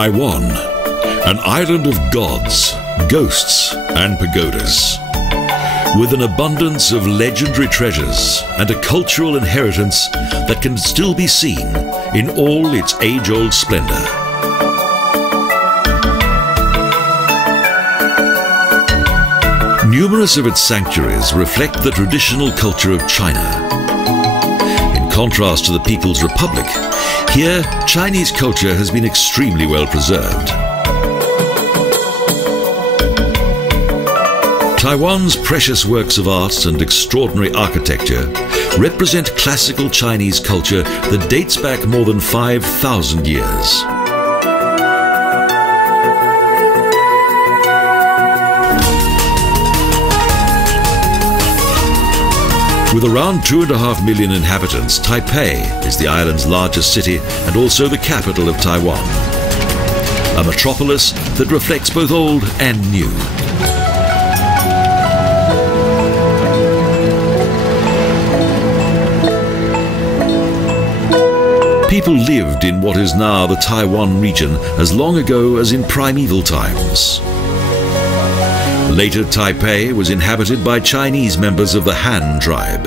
Taiwan, an island of gods, ghosts and pagodas. With an abundance of legendary treasures and a cultural inheritance that can still be seen in all its age-old splendor. Numerous of its sanctuaries reflect the traditional culture of China. In contrast to the People's Republic, here Chinese culture has been extremely well preserved. Taiwan's precious works of art and extraordinary architecture represent classical Chinese culture that dates back more than 5,000 years. With around 2.5 million inhabitants, Taipei is the island's largest city and also the capital of Taiwan. A metropolis that reflects both old and new. People lived in what is now the Taiwan region as long ago as in primeval times. Later, Taipei was inhabited by Chinese members of the Han tribe.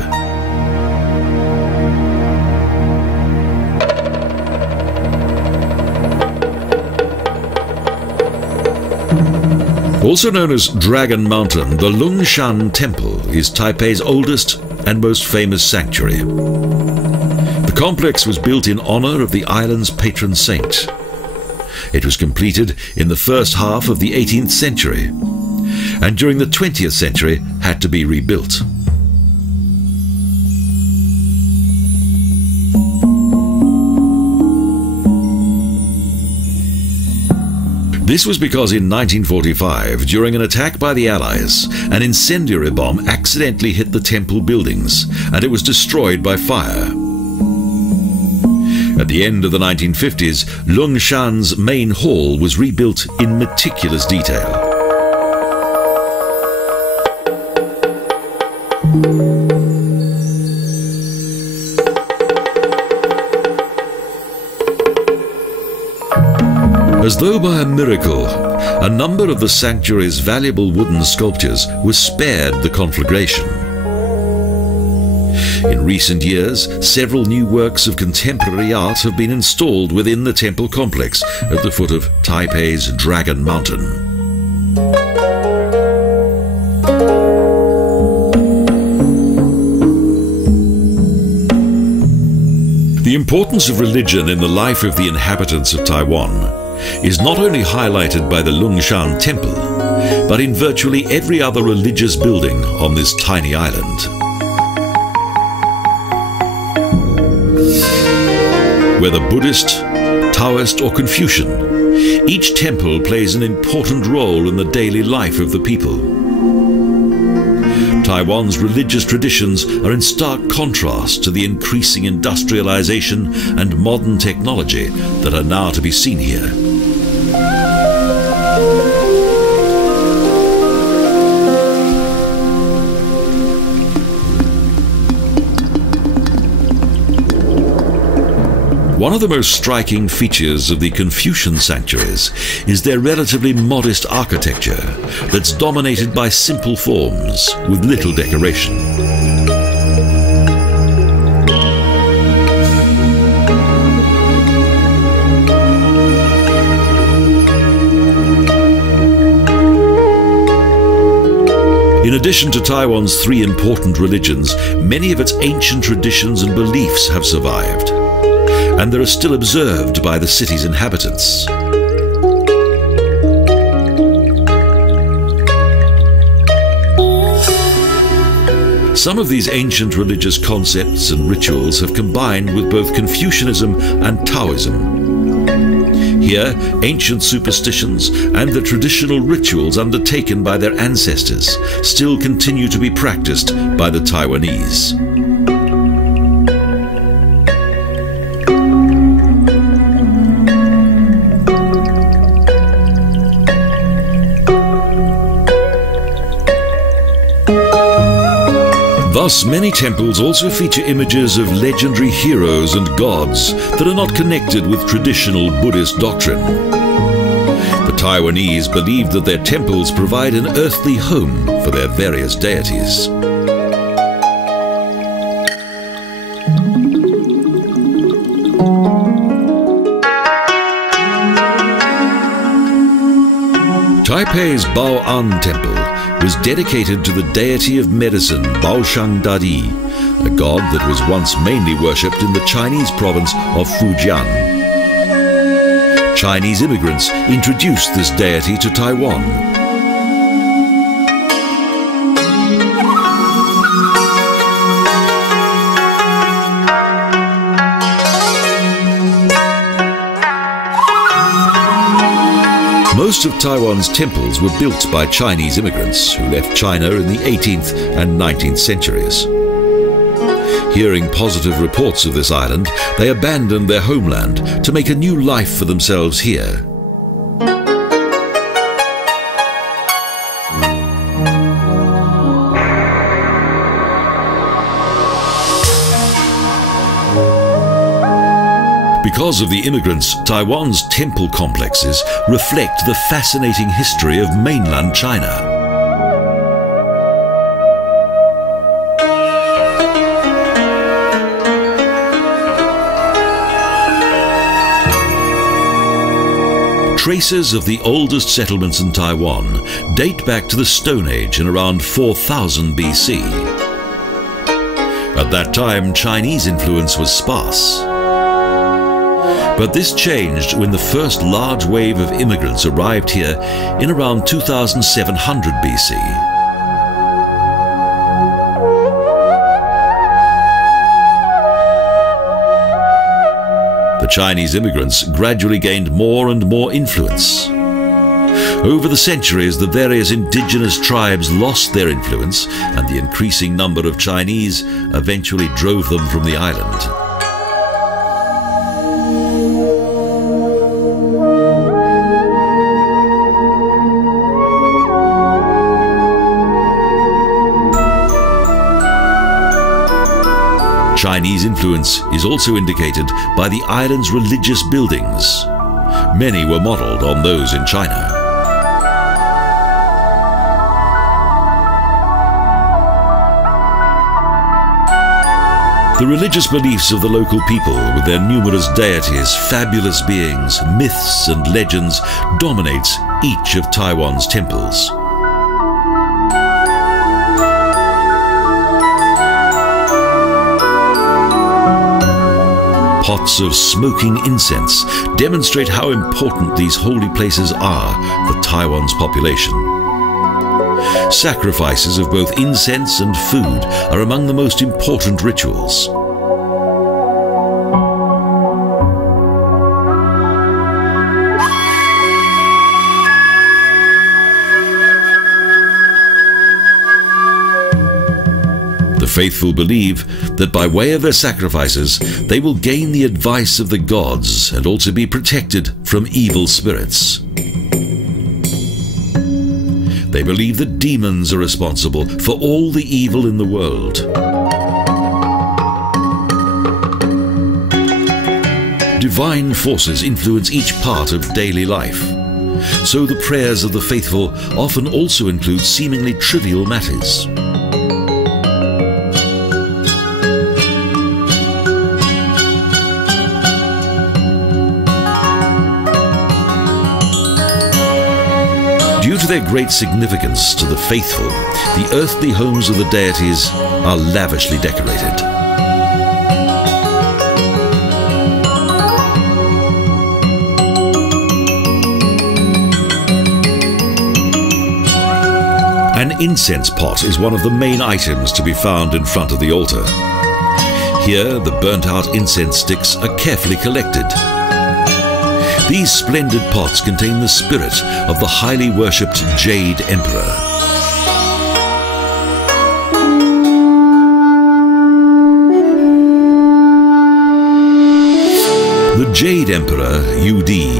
Also known as Dragon Mountain, the Lungshan Temple is Taipei's oldest and most famous sanctuary. The complex was built in honor of the island's patron saint. It was completed in the first half of the 18th century, and during the 20th century had to be rebuilt. This was because in 1945, during an attack by the Allies, an incendiary bomb accidentally hit the temple buildings, and it was destroyed by fire. At the end of the 1950s, Lungshan's main hall was rebuilt in meticulous detail. As though by a miracle, a number of the sanctuary's valuable wooden sculptures were spared the conflagration. In recent years, several new works of contemporary art have been installed within the temple complex at the foot of Taipei's Dragon Mountain. The importance of religion in the life of the inhabitants of Taiwan is not only highlighted by the Lungshan Temple, but in virtually every other religious building on this tiny island. Whether Buddhist, Taoist or Confucian, each temple plays an important role in the daily life of the people. Taiwan's religious traditions are in stark contrast to the increasing industrialization and modern technology that are now to be seen here. One of the most striking features of the Confucian sanctuaries is their relatively modest architecture that's dominated by simple forms with little decoration. In addition to Taiwan's three important religions, many of its ancient traditions and beliefs have survived, and they are still observed by the city's inhabitants. Some of these ancient religious concepts and rituals have combined with both Confucianism and Taoism. Here, ancient superstitions and the traditional rituals undertaken by their ancestors still continue to be practiced by the Taiwanese. Thus, many temples also feature images of legendary heroes and gods that are not connected with traditional Buddhist doctrine. Taiwanese believed that their temples provide an earthly home for their various deities. Taipei's Bao-An Temple was dedicated to the deity of medicine Baosheng Dadi, a god that was once mainly worshipped in the Chinese province of Fujian. Chinese immigrants introduced this deity to Taiwan. Most of Taiwan's temples were built by Chinese immigrants who left China in the 18th and 19th centuries. Hearing positive reports of this island, they abandoned their homeland to make a new life for themselves here. Because of the immigrants, Taiwan's temple complexes reflect the fascinating history of mainland China. Traces of the oldest settlements in Taiwan date back to the Stone Age in around 4000 BC. At that time, Chinese influence was sparse. But this changed when the first large wave of immigrants arrived here in around 2700 BC. The Chinese immigrants gradually gained more and more influence. Over the centuries, the various indigenous tribes lost their influence, and the increasing number of Chinese eventually drove them from the island. Chinese influence is also indicated by the island's religious buildings. Many were modelled on those in China. The religious beliefs of the local people, with their numerous deities, fabulous beings, myths and legends, dominates each of Taiwan's temples. Pots of smoking incense demonstrate how important these holy places are for Taiwan's population. Sacrifices of both incense and food are among the most important rituals. The faithful believe that by way of their sacrifices, they will gain the advice of the gods and also be protected from evil spirits. They believe that demons are responsible for all the evil in the world. Divine forces influence each part of daily life. So the prayers of the faithful often also include seemingly trivial matters. Due to their great significance to the faithful, the earthly homes of the deities are lavishly decorated. An incense pot is one of the main items to be found in front of the altar. Here, the burnt-out incense sticks are carefully collected. These splendid pots contain the spirit of the highly worshipped Jade Emperor. The Jade Emperor, Yu Di,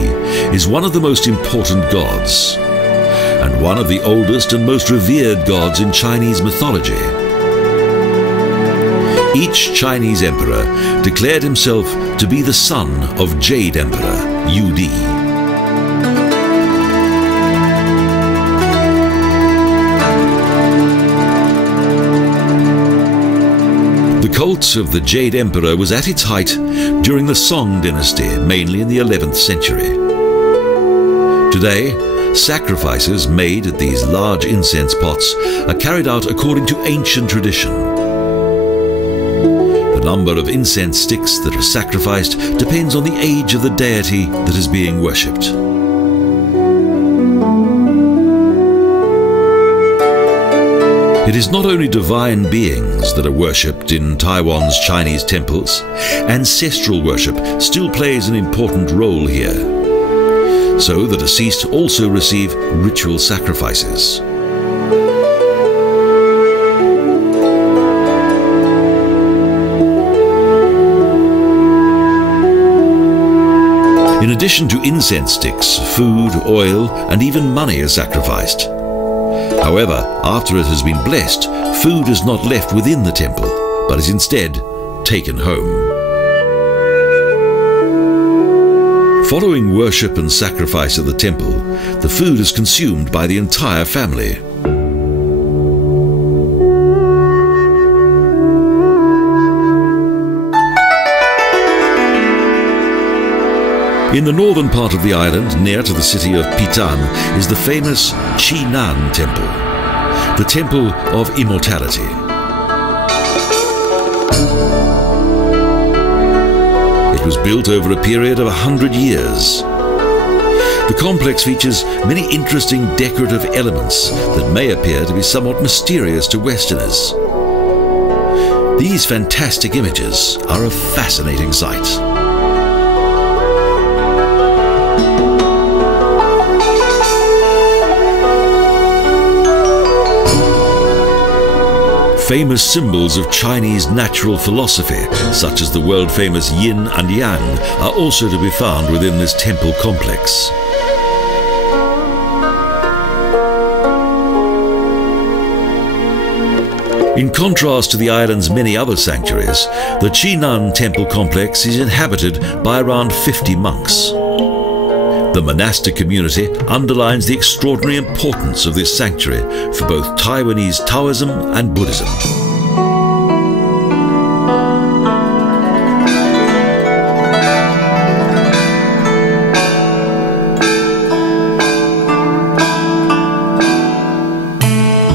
is one of the most important gods, and one of the oldest and most revered gods in Chinese mythology. Each Chinese emperor declared himself to be the son of Jade Emperor Yu Di. cult of the Jade Emperor was at its height during the Qing Dynasty, mainly in the 11th century. Today, sacrifices made at these large incense pots are carried out according to ancient tradition. The number of incense sticks that are sacrificed depends on the age of the deity that is being worshipped. It is not only divine beings that are worshipped in Taiwan's Chinese temples. Ancestral worship still plays an important role here. So the deceased also receive ritual sacrifices. In addition to incense sticks, food, oil, and even money are sacrificed. However, after it has been blessed, food is not left within the temple, but is instead taken home. Following worship and sacrifice at the temple, the food is consumed by the entire family. In the northern part of the island, near to the city of Patron, is the famous Chih Nan Temple, the Temple of Immortality. It was built over a period of 100 years. The complex features many interesting decorative elements that may appear to be somewhat mysterious to Westerners. These fantastic images are a fascinating sight. Famous symbols of Chinese natural philosophy, such as the world-famous yin and yang, are also to be found within this temple complex. In contrast to the island's many other sanctuaries, the Qing Dynasty temple complex is inhabited by around 50 monks. The monastic community underlines the extraordinary importance of this sanctuary for both Taiwanese Taoism and Buddhism.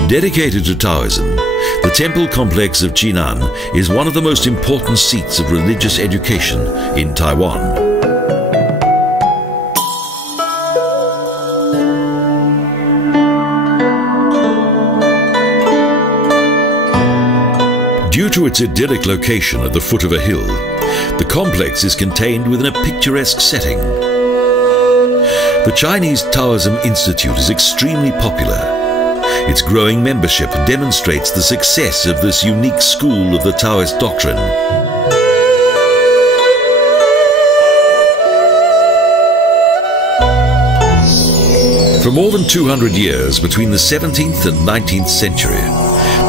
Dedicated to Taoism, the temple complex of Qing Nan is one of the most important seats of religious education in Taiwan. Due to its idyllic location at the foot of a hill, the complex is contained within a picturesque setting. The Chinese Taoism Institute is extremely popular. Its growing membership demonstrates the success of this unique school of the Taoist doctrine. For more than 200 years, between the 17th and 19th century,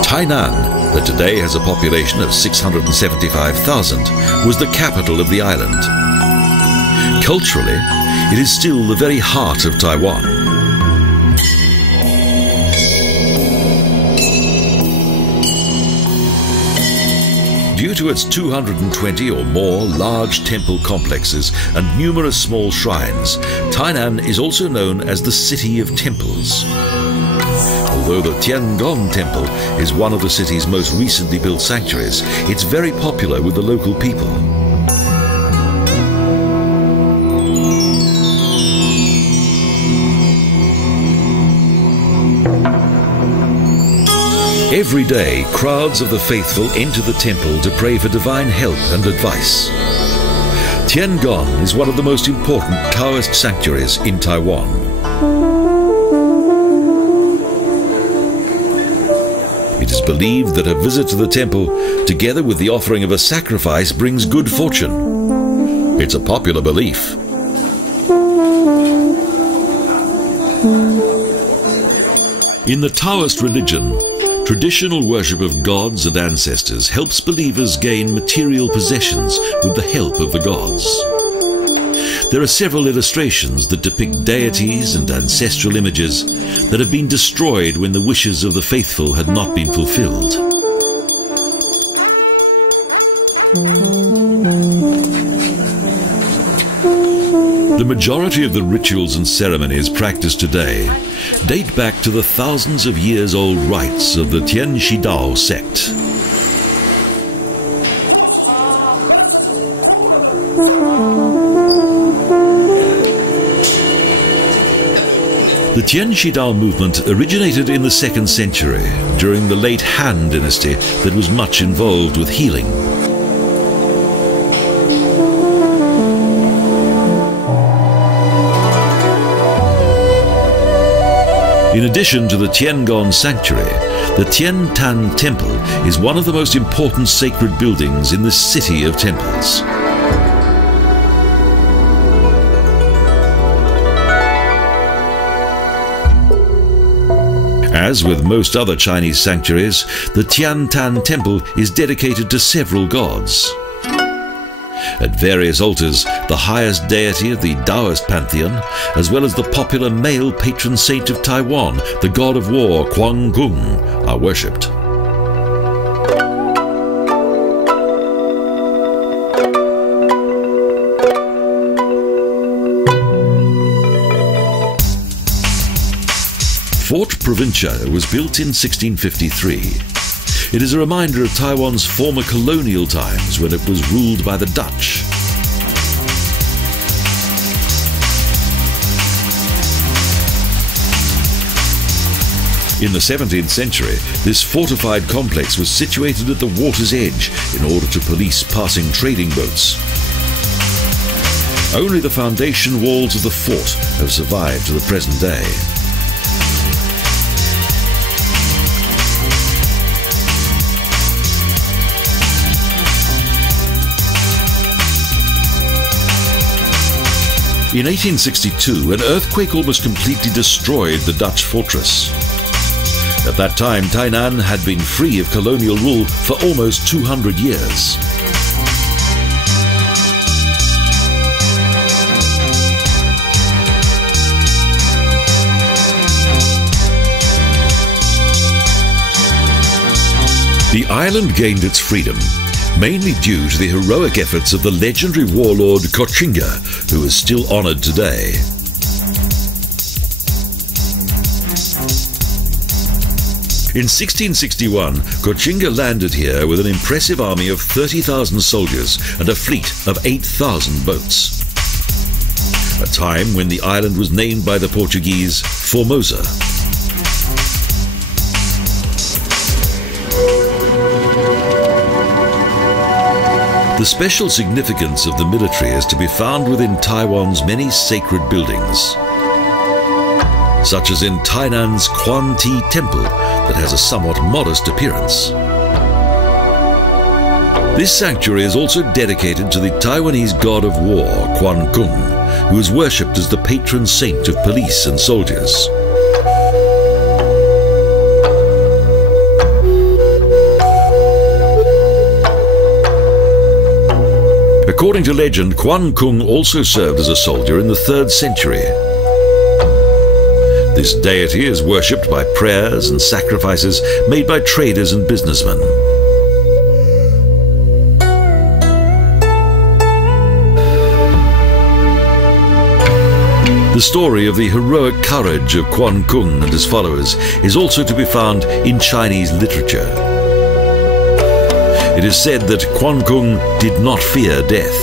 Tainan, that today has a population of 675,000, was the capital of the island. Culturally, it is still the very heart of Taiwan. Due to its 220 or more large temple complexes and numerous small shrines, Tainan is also known as the City of Temples. Although the Tien Gon Temple is one of the city's most recently built sanctuaries, it's very popular with the local people. Every day, crowds of the faithful enter the temple to pray for divine help and advice. Tien Gon is one of the most important Taoist sanctuaries in Taiwan. It is believed that a visit to the temple, together with the offering of a sacrifice, brings good fortune. It's a popular belief. In the Taoist religion, traditional worship of gods and ancestors helps believers gain material possessions with the help of the gods. There are several illustrations that depict deities and ancestral images that have been destroyed when the wishes of the faithful had not been fulfilled. The majority of the rituals and ceremonies practiced today date back to the thousands of years old rites of the Tien Dao sect. The Tien Dao movement originated in the 2nd century during the late Han Dynasty that was much involved with healing. In addition to the Tien Gon Sanctuary, the Tien Gon Temple is one of the most important sacred buildings in the city of temples. As with most other Chinese sanctuaries, the Tien Gon Temple is dedicated to several gods. At various altars, the highest deity of the Taoist pantheon, as well as the popular male patron saint of Taiwan, the god of war Kuan-Yin, are worshipped. Fort Provincia was built in 1653. It is a reminder of Taiwan's former colonial times when it was ruled by the Dutch. In the 17th century, this fortified complex was situated at the water's edge in order to police passing trading boats. Only the foundation walls of the fort have survived to the present day. In 1862, an earthquake almost completely destroyed the Dutch fortress. At that time, Tainan had been free of colonial rule for almost 200 years. The island gained its freedom mainly due to the heroic efforts of the legendary warlord Qing, who is still honoured today. In 1661, Qing landed here with an impressive army of 30,000 soldiers and a fleet of 8,000 boats. A time when the island was named by the Portuguese Formosa. The special significance of the military is to be found within Taiwan's many sacred buildings, such as in Tainan's Quang-Ti Temple that has a somewhat modest appearance. This sanctuary is also dedicated to the Taiwanese god of war, Kuan-Yin, who is worshipped as the patron saint of police and soldiers. According to legend, Kuan-Yin also served as a soldier in the 3rd century. This deity is worshipped by prayers and sacrifices made by traders and businessmen. The story of the heroic courage of Kuan-Yin and his followers is also to be found in Chinese literature. It is said that Kuan-Yin did not fear death.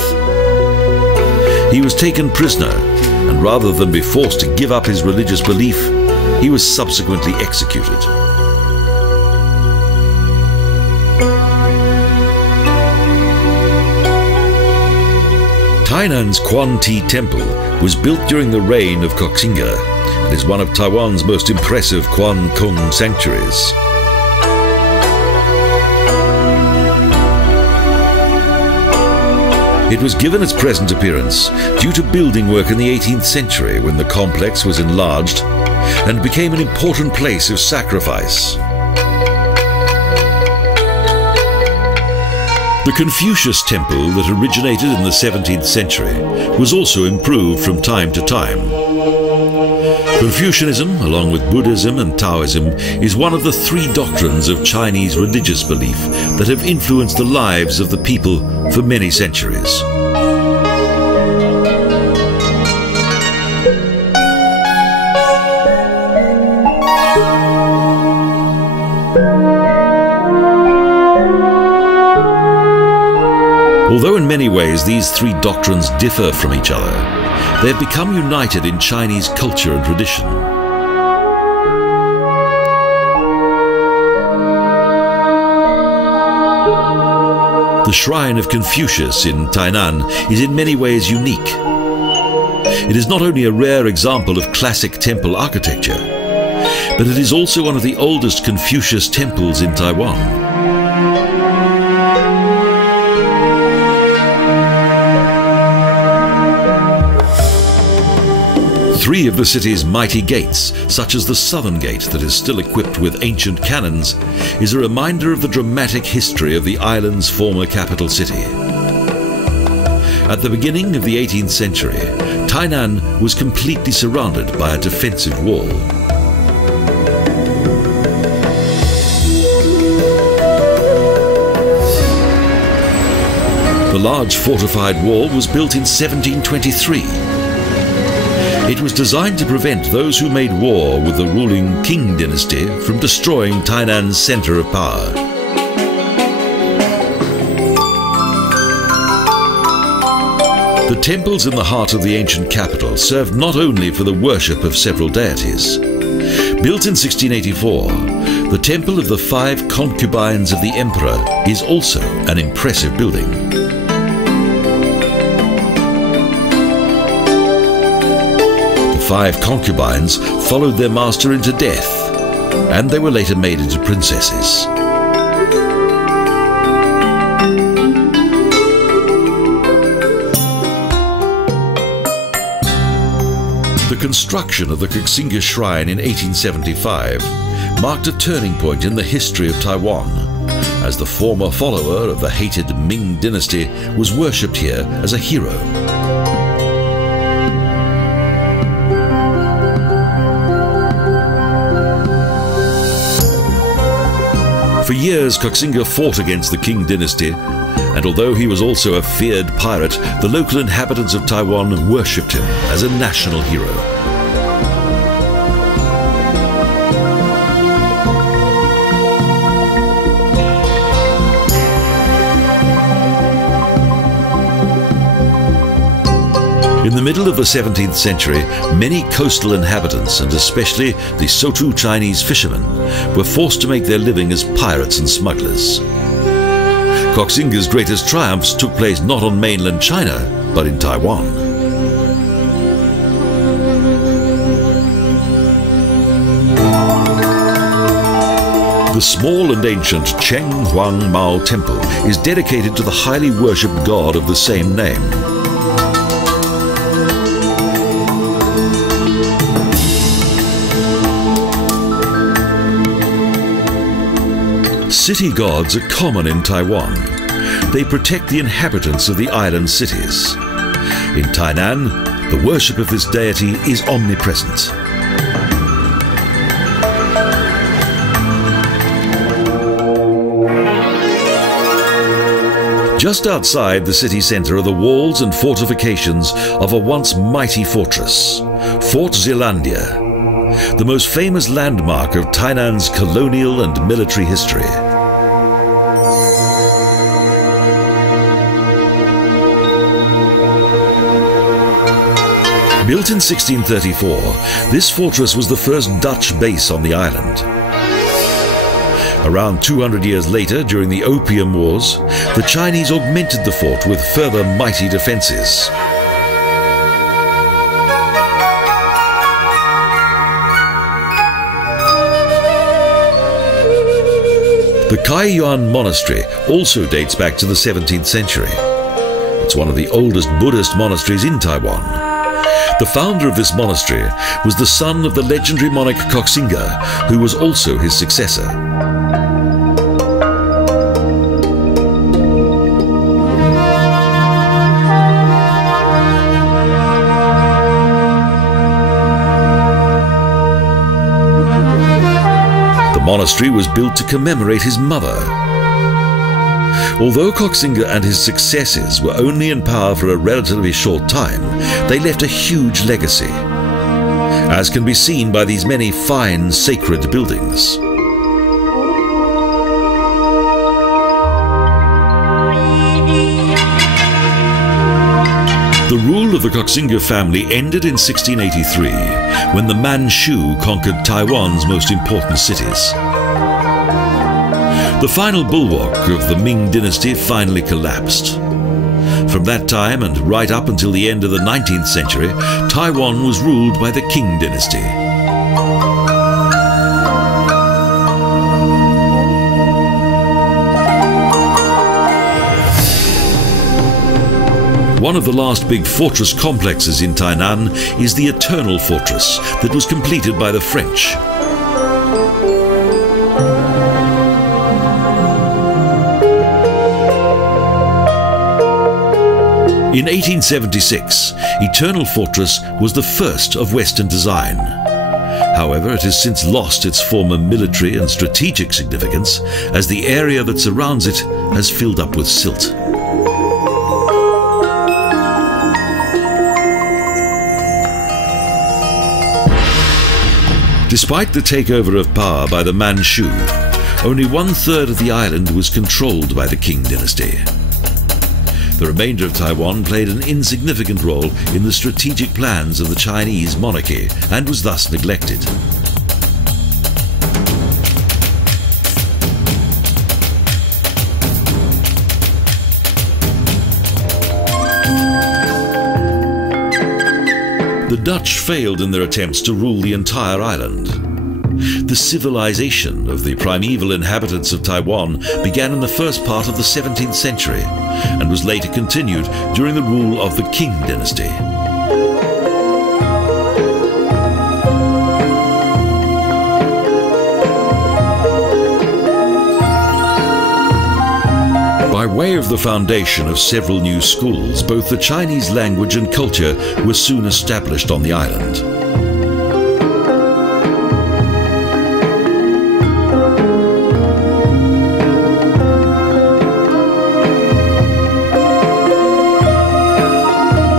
He was taken prisoner, and rather than be forced to give up his religious belief, he was subsequently executed. Tainan's Quang-Ti Temple was built during the reign of Qing and is one of Taiwan's most impressive Kuan-Yin sanctuaries. It was given its present appearance due to building work in the 18th century when the complex was enlarged and became an important place of sacrifice. The Confucius Temple that originated in the 17th century was also improved from time to time. Confucianism, along with Buddhism and Taoism, is one of the 3 doctrines of Chinese religious belief that have influenced the lives of the people for many centuries. Although in many ways these three doctrines differ from each other, they have become united in Chinese culture and tradition. The shrine of Confucius in Tainan is in many ways unique. It is not only a rare example of classic temple architecture, but it is also one of the oldest Confucius temples in Taiwan. Three of the city's mighty gates, such as the southern gate that is still equipped with ancient cannons, is a reminder of the dramatic history of the island's former capital city. At the beginning of the 18th century, Tainan was completely surrounded by a defensive wall. The large fortified wall was built in 1723. It was designed to prevent those who made war with the ruling Qing Dynasty from destroying Tainan's center of power. The temples in the heart of the ancient capital served not only for the worship of several deities. Built in 1684, the Temple of the Five Concubines of the Emperor is also an impressive building. The five concubines followed their master into death, and they were later made into princesses. The construction of the Qing Shrine in 1875 marked a turning point in the history of Taiwan, as the former follower of the hated Ming Dynasty was worshipped here as a hero. For years, Qing fought against the Qing Dynasty, and although he was also a feared pirate, the local inhabitants of Taiwan worshipped him as a national hero. In the middle of the 17th century, many coastal inhabitants, and especially the Sotu Chinese fishermen, were forced to make their living as pirates and smugglers. Qing's greatest triumphs took place not on mainland China, but in Taiwan. The small and ancient Cheng Huang Mao Temple is dedicated to the highly worshipped god of the same name. City gods are common in Taiwan. They protect the inhabitants of the island cities. In Tainan, the worship of this deity is omnipresent. Just outside the city centre are the walls and fortifications of a once mighty fortress, Fort Zealandia, the most famous landmark of Tainan's colonial and military history. Built in 1634, this fortress was the first Dutch base on the island. Around 200 years later, during the Opium Wars, the Chinese augmented the fort with further mighty defences. The Kaiyuan Monastery also dates back to the 17th century. It's one of the oldest Buddhist monasteries in Taiwan. The founder of this monastery was the son of the legendary monarch Qing, who was also his successor. The monastery was built to commemorate his mother. Although Qing and his successors were only in power for a relatively short time, they left a huge legacy, as can be seen by these many fine sacred buildings. The rule of the Koxinga family ended in 1683, when the Manchu conquered Taiwan's most important cities. The final bulwark of the Ming Dynasty finally collapsed. From that time and right up until the end of the 19th century, Taiwan was ruled by the Qing Dynasty. One of the last big fortress complexes in Tainan is the Eternal Fortress that was completed by the French. In 1876, Eternal Fortress was the first of Western design. However, it has since lost its former military and strategic significance as the area that surrounds it has filled up with silt. Despite the takeover of power by the Manchu, only 1/3 of the island was controlled by the Qing Dynasty. The remainder of Taiwan played an insignificant role in the strategic plans of the Chinese monarchy and was thus neglected. The Dutch failed in their attempts to rule the entire island. The civilization of the primeval inhabitants of Taiwan began in the first part of the 17th century and was later continued during the rule of the Qing Dynasty. By way of the foundation of several new schools, both the Chinese language and culture were soon established on the island.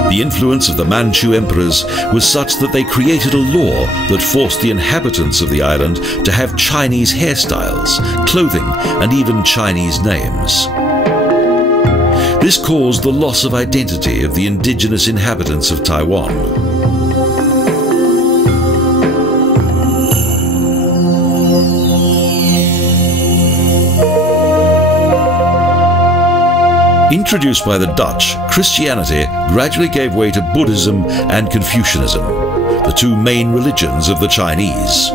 The influence of the Manchu emperors was such that they created a law that forced the inhabitants of the island to have Chinese hairstyles, clothing, and even Chinese names. This caused the loss of identity of the indigenous inhabitants of Taiwan. Introduced by the Dutch, Christianity gradually gave way to Buddhism and Confucianism, the two main religions of the Chinese.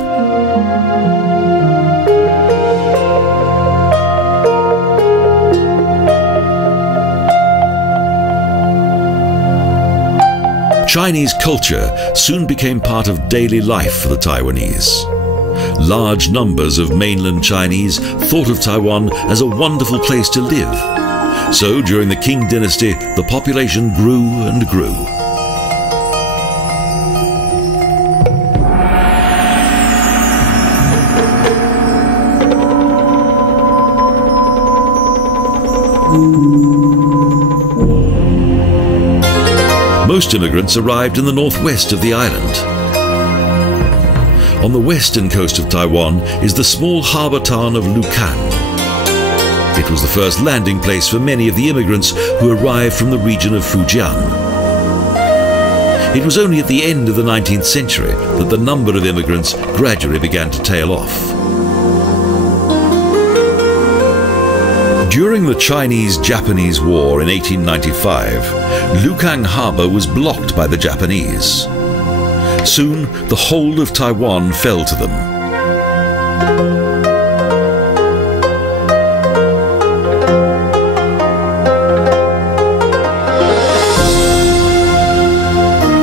Chinese culture soon became part of daily life for the Taiwanese. Large numbers of mainland Chinese thought of Taiwan as a wonderful place to live. So during the Qing Dynasty, the population grew and grew. Most immigrants arrived in the northwest of the island. On the western coast of Taiwan is the small harbour town of Lukang. It was the first landing place for many of the immigrants who arrived from the region of Fujian. It was only at the end of the 19th century that the number of immigrants gradually began to tail off. During the Chinese-Japanese War in 1895, Lukang Harbour was blocked by the Japanese. Soon, the whole of Taiwan fell to them.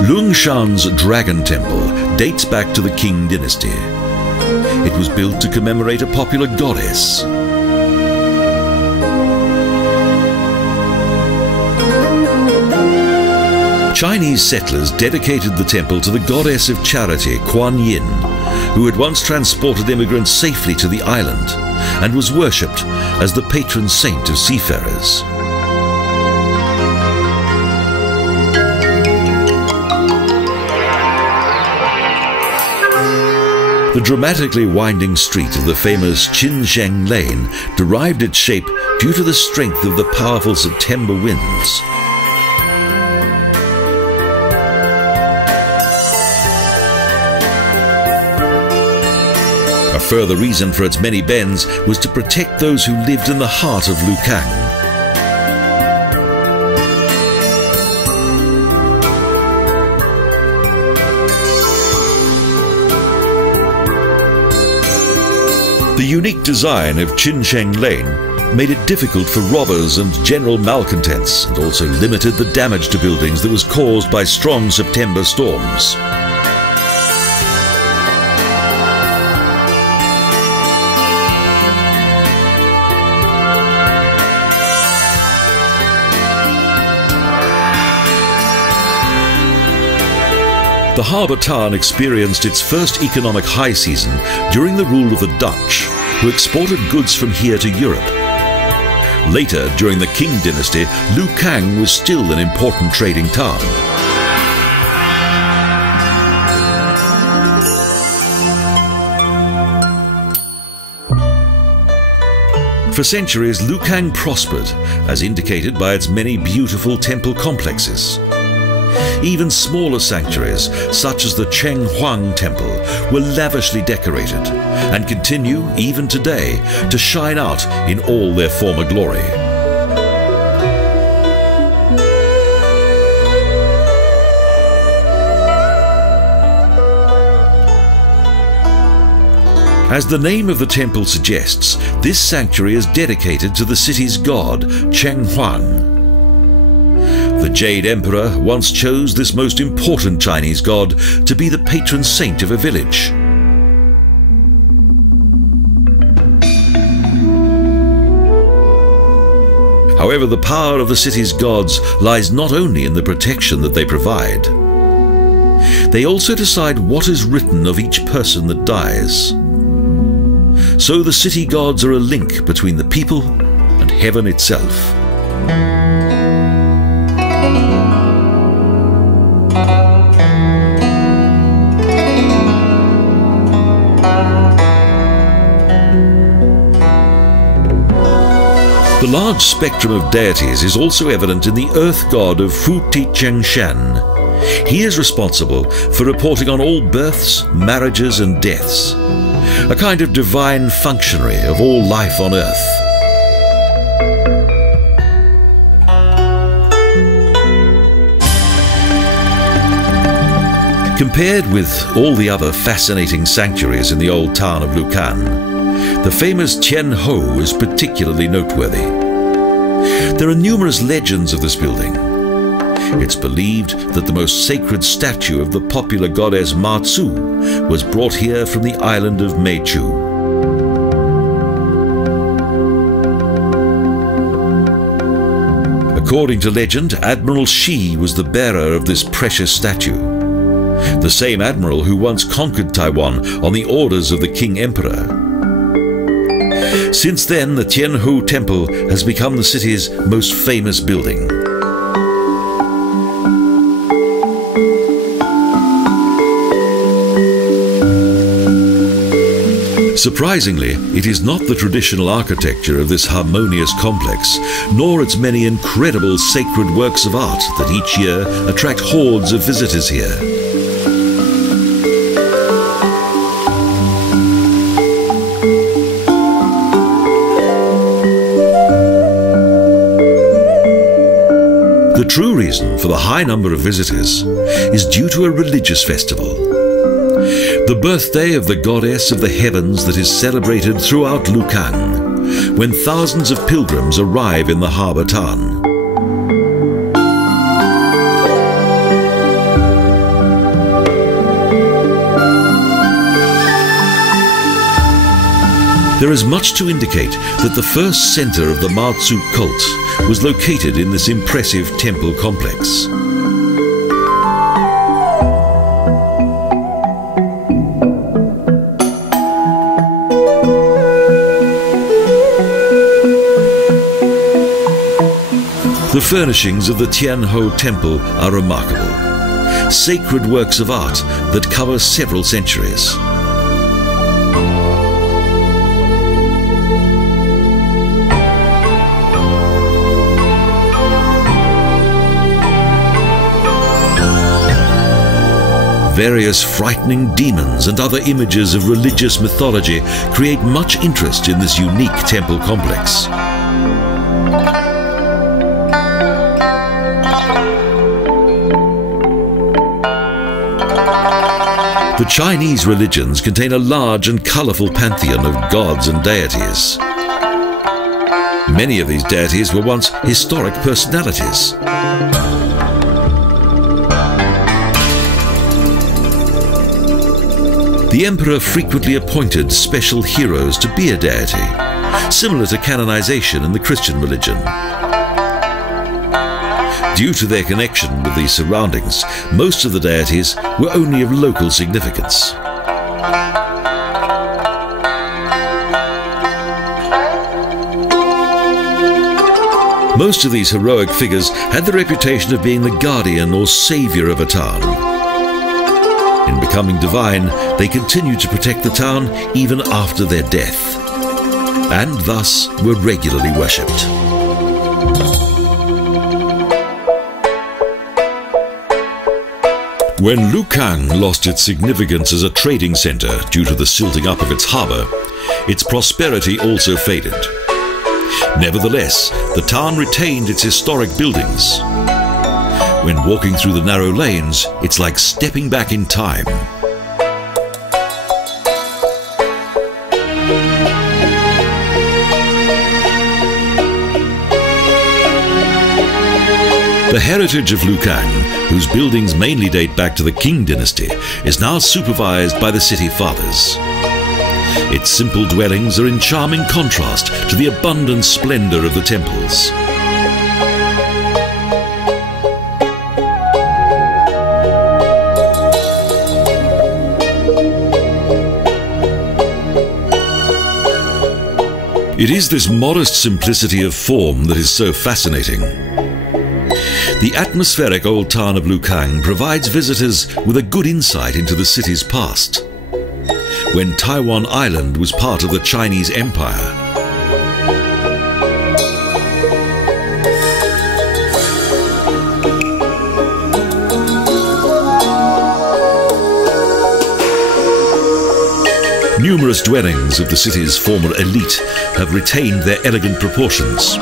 Lungshan's Dragon Temple dates back to the Qing Dynasty. It was built to commemorate a popular goddess. Chinese settlers dedicated the temple to the goddess of charity, Kuan-Yin, who had once transported immigrants safely to the island and was worshipped as the patron saint of seafarers. The dramatically winding street of the famous Qin Lane derived its shape due to the strength of the powerful September winds. further reason for its many bends was to protect those who lived in the heart of Lukang. The unique design of Chin Sheng Lane made it difficult for robbers and general malcontents, and also limited the damage to buildings that was caused by strong September storms. The harbour town experienced its first economic high season during the rule of the Dutch, who exported goods from here to Europe. Later, during the Qing Dynasty, Lukang was still an important trading town. For centuries, Lukang prospered, as indicated by its many beautiful temple complexes. Even smaller sanctuaries, such as the Cheng Huang Temple, were lavishly decorated and continue, even today, to shine out in all their former glory. As the name of the temple suggests, this sanctuary is dedicated to the city's god, Cheng Huang. The Jade Emperor once chose this most important Chinese god to be the patron saint of a village. However, the power of the city's gods lies not only in the protection that they provide. They also decide what is written of each person that dies. So the city gods are a link between the people and heaven itself. The large spectrum of deities is also evident in the earth god of Fu Ti Cheng Shan. He is responsible for reporting on all births, marriages and deaths, a kind of divine functionary of all life on earth. Compared with all the other fascinating sanctuaries in the old town of Lukang, the famous Tien Ho is particularly noteworthy. There are numerous legends of this building. It's believed that the most sacred statue of the popular goddess Ma Tzu was brought here from the island of Meichu. According to legend, Admiral Shi was the bearer of this precious statue, the same admiral who once conquered Taiwan on the orders of the King Emperor. Since then, the Tien Ho Temple has become the city's most famous building. Surprisingly, it is not the traditional architecture of this harmonious complex, nor its many incredible sacred works of art that each year attract hordes of visitors here. The true reason for the high number of visitors is due to a religious festival, the birthday of the goddess of the heavens that is celebrated throughout Lukang, when thousands of pilgrims arrive in the harbour town. There is much to indicate that the first centre of the Ma Tzu cult was located in this impressive temple complex. The furnishings of the Tien Ho Temple are remarkable, sacred works of art that cover several centuries. Various frightening demons and other images of religious mythology create much interest in this unique temple complex. The Chinese religions contain a large and colourful pantheon of gods and deities. Many of these deities were once historic personalities. The emperor frequently appointed special heroes to be a deity, similar to canonization in the Christian religion. Due to their connection with the surroundings, most of the deities were only of local significance. Most of these heroic figures had the reputation of being the guardian or saviour of a town. In becoming divine, they continued to protect the town even after their death, and thus were regularly worshipped. When Lukang lost its significance as a trading centre due to the silting up of its harbour, its prosperity also faded. Nevertheless, the town retained its historic buildings. When walking through the narrow lanes, it's like stepping back in time. The heritage of Lukang, whose buildings mainly date back to the Qing Dynasty, is now supervised by the city fathers. Its simple dwellings are in charming contrast to the abundant splendour of the temples. It is this modest simplicity of form that is so fascinating. The atmospheric old town of Lukang provides visitors with a good insight into the city's past. When Taiwan Island was part of the Chinese Empire, numerous dwellings of the city's former elite have retained their elegant proportions.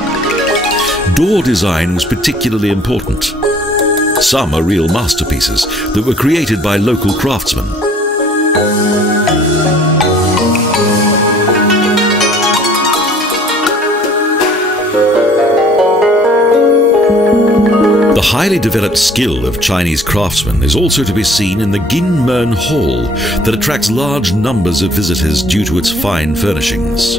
Door design was particularly important. Some are real masterpieces that were created by local craftsmen. The highly developed skill of Chinese craftsmen is also to be seen in the Ginmen Hall that attracts large numbers of visitors due to its fine furnishings.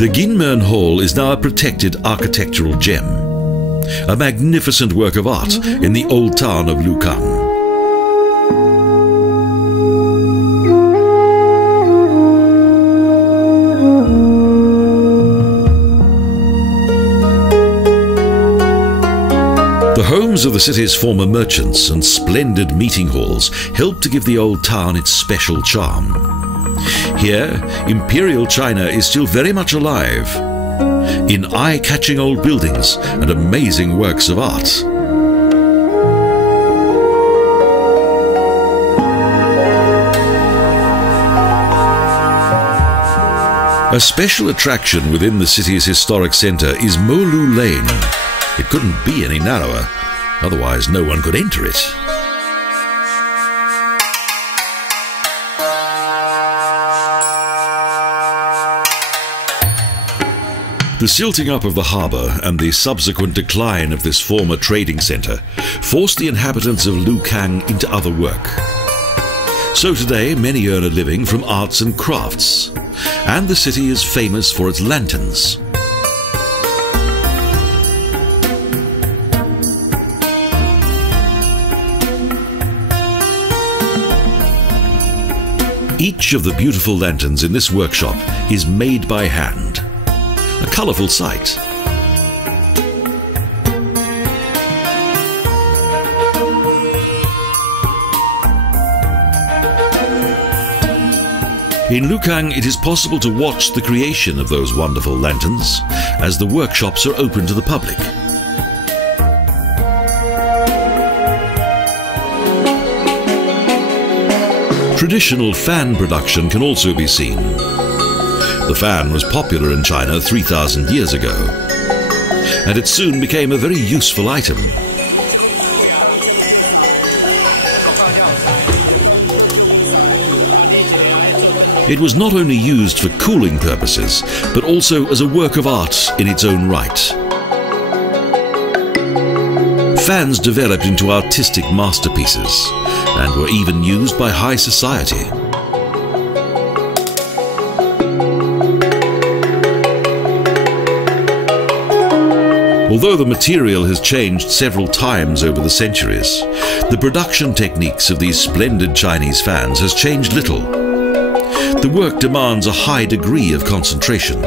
The Ginmen Hall is now a protected architectural gem, a magnificent work of art in the old town of Lukang. The homes of the city's former merchants and splendid meeting halls help to give the old town its special charm. Here, Imperial China is still very much alive, in eye-catching old buildings and amazing works of art. A special attraction within the city's historic centre is Molu Lane. It couldn't be any narrower, otherwise no one could enter it. The silting up of the harbour and the subsequent decline of this former trading centre forced the inhabitants of Lukang into other work. So today many earn a living from arts and crafts, and the city is famous for its lanterns. Each of the beautiful lanterns in this workshop is made by hand. A colourful sight. In Lukang, it is possible to watch the creation of those wonderful lanterns, as the workshops are open to the public. Traditional fan production can also be seen. The fan was popular in China 3,000 years ago, and it soon became a very useful item. It was not only used for cooling purposes, but also as a work of art in its own right. Fans developed into artistic masterpieces and were even used by high society. Although the material has changed several times over the centuries, the production techniques of these splendid Chinese fans has changed little. The work demands a high degree of concentration.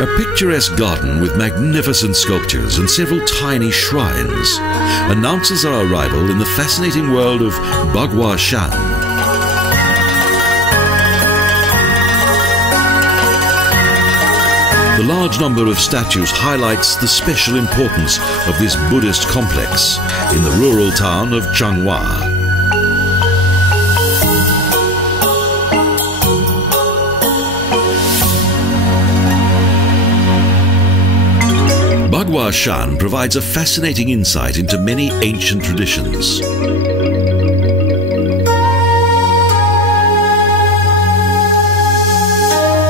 A picturesque garden with magnificent sculptures and several tiny shrines announces our arrival in the fascinating world of Baosheng. The large number of statues highlights the special importance of this Buddhist complex in the rural town of Changhua. Baosheng provides a fascinating insight into many ancient traditions.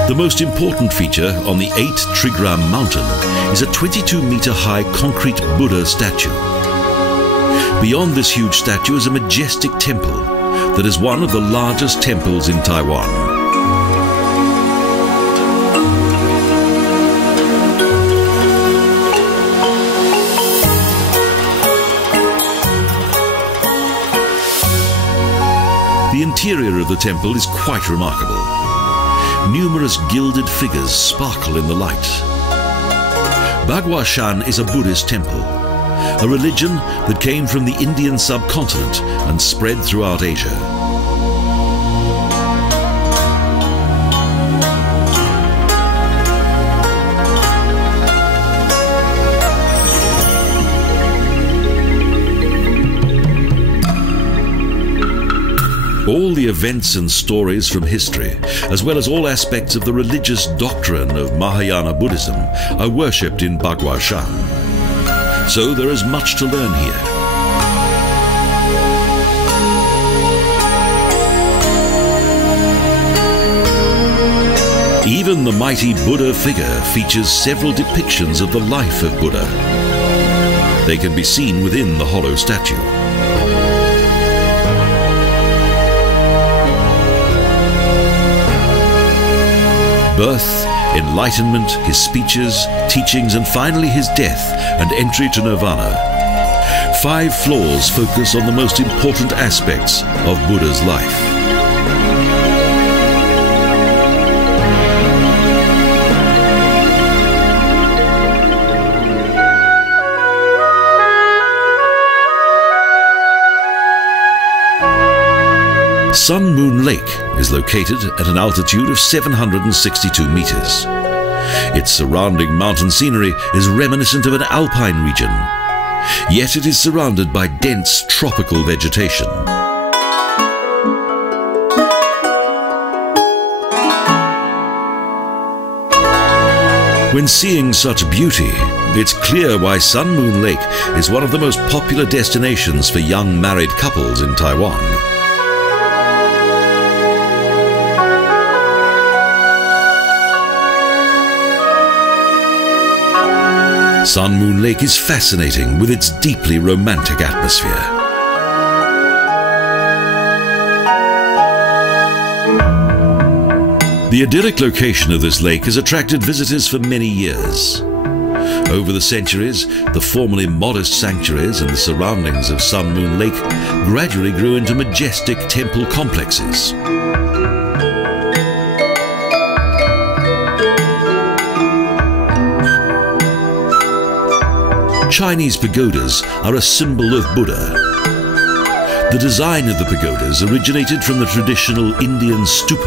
The most important feature on the 8 Trigram mountain is a 22-meter-high concrete Buddha statue. Beyond this huge statue is a majestic temple that is one of the largest temples in Taiwan. The interior of the temple is quite remarkable. Numerous gilded figures sparkle in the light. Baosheng is a Buddhist temple, a religion that came from the Indian subcontinent and spread throughout Asia. All the events and stories from history, as well as all aspects of the religious doctrine of Mahayana Buddhism, are worshipped in Baosheng. So there is much to learn here. Even the mighty Buddha figure features several depictions of the life of Buddha. They can be seen within the hollow statue. Birth, enlightenment, his speeches, teachings, and finally his death and entry to nirvana. 5 floors focus on the most important aspects of Buddha's life. Sun Moon Lake is located at an altitude of 762 meters. Its surrounding mountain scenery is reminiscent of an alpine region, yet it is surrounded by dense tropical vegetation. When seeing such beauty, it's clear why Sun Moon Lake is one of the most popular destinations for young married couples in Taiwan. Sun Moon Lake is fascinating with its deeply romantic atmosphere. The idyllic location of this lake has attracted visitors for many years. Over the centuries, the formerly modest sanctuaries and the surroundings of Sun Moon Lake gradually grew into majestic temple complexes. Chinese pagodas are a symbol of Buddha. The design of the pagodas originated from the traditional Indian stupa.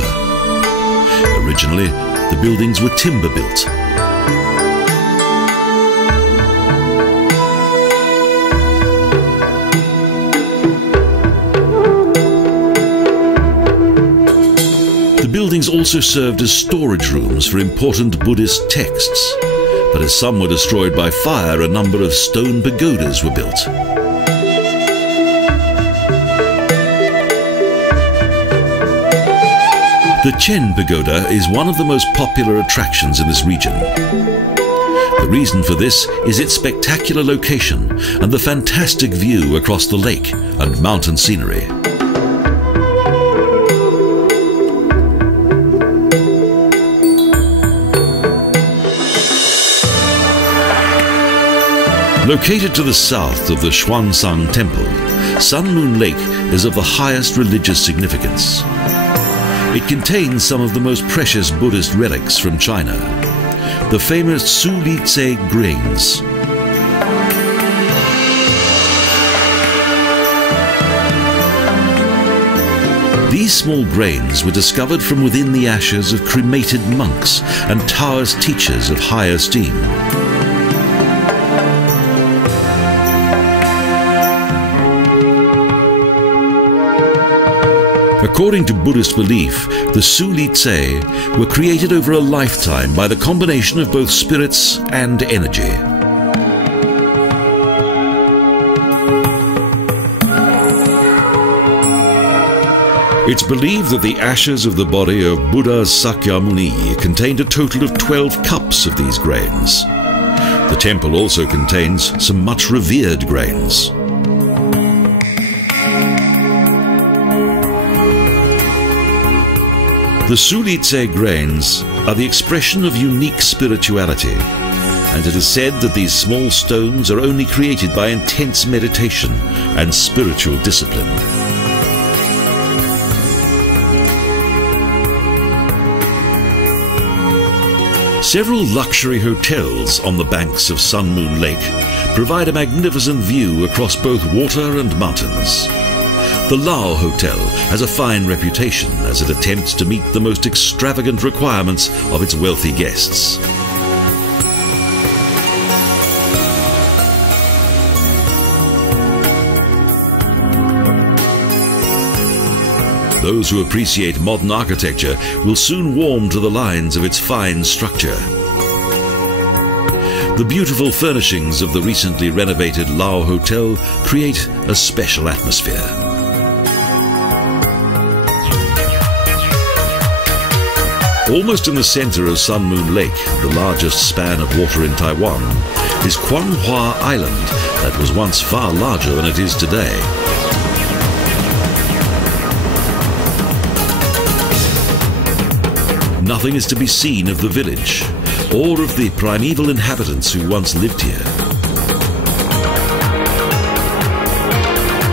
Originally, the buildings were timber built. The buildings also served as storage rooms for important Buddhist texts, but as some were destroyed by fire, a number of stone pagodas were built. The Chen Pagoda is one of the most popular attractions in this region. The reason for this is its spectacular location and the fantastic view across the lake and mountain scenery. Located to the south of the Xuansang Temple, Sun Moon Lake is of the highest religious significance. It contains some of the most precious Buddhist relics from China, the famous Su Li Tse grains. These small grains were discovered from within the ashes of cremated monks and Taoist teachers of high esteem. According to Buddhist belief, the Su Li Tse were created over a lifetime by the combination of both spirits and energy. It's believed that the ashes of the body of Buddha Sakyamuni contained a total of 12 cups of these grains. The temple also contains some much revered grains. The Su Li Tse grains are the expression of unique spirituality, and it is said that these small stones are only created by intense meditation and spiritual discipline. Several luxury hotels on the banks of Sun Moon Lake provide a magnificent view across both water and mountains. The Lao Hotel has a fine reputation as it attempts to meet the most extravagant requirements of its wealthy guests. Those who appreciate modern architecture will soon warm to the lines of its fine structure. The beautiful furnishings of the recently renovated Lao Hotel create a special atmosphere. Almost in the center of Sun Moon Lake, the largest span of water in Taiwan, is Quanhua Island that was once far larger than it is today. Nothing is to be seen of the village or of the primeval inhabitants who once lived here.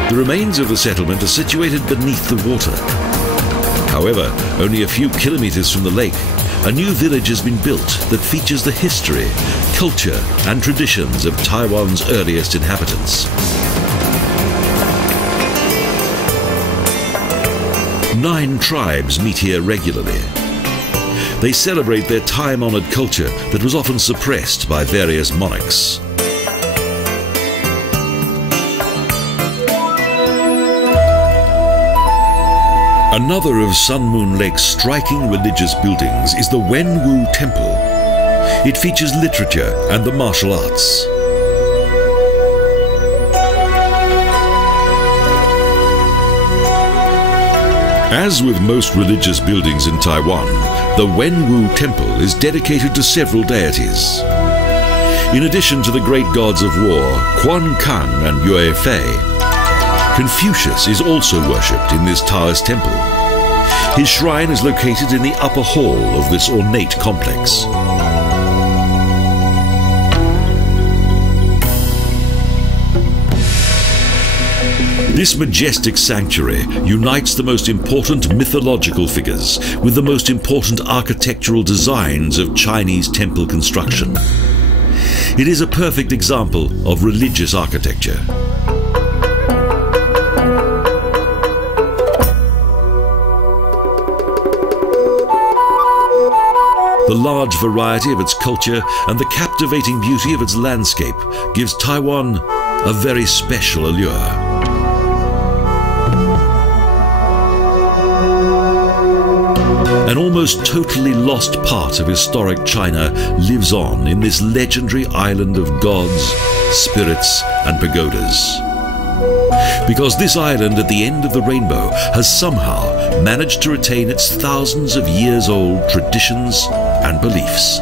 The remains of the settlement are situated beneath the water. However, only a few kilometers from the lake, a new village has been built that features the history, culture, and traditions of Taiwan's earliest inhabitants. 9 tribes meet here regularly. They celebrate their time-honored culture that was often suppressed by various monarchs. Another of Sun Moon Lake's striking religious buildings is the Wenwu Temple. It features literature and the martial arts. As with most religious buildings in Taiwan, the Wenwu Temple is dedicated to several deities. In addition to the great gods of war, Quan Kang and Yue Fei, Confucius is also worshipped in this Taoist temple. His shrine is located in the upper hall of this ornate complex. This majestic sanctuary unites the most important mythological figures with the most important architectural designs of Chinese temple construction. It is a perfect example of religious architecture. The large variety of its culture and the captivating beauty of its landscape gives Taiwan a very special allure. An almost totally lost part of historic China lives on in this legendary island of gods, spirits, and pagodas. Because this island at the end of the rainbow has somehow managed to retain its thousands of years old traditions and beliefs.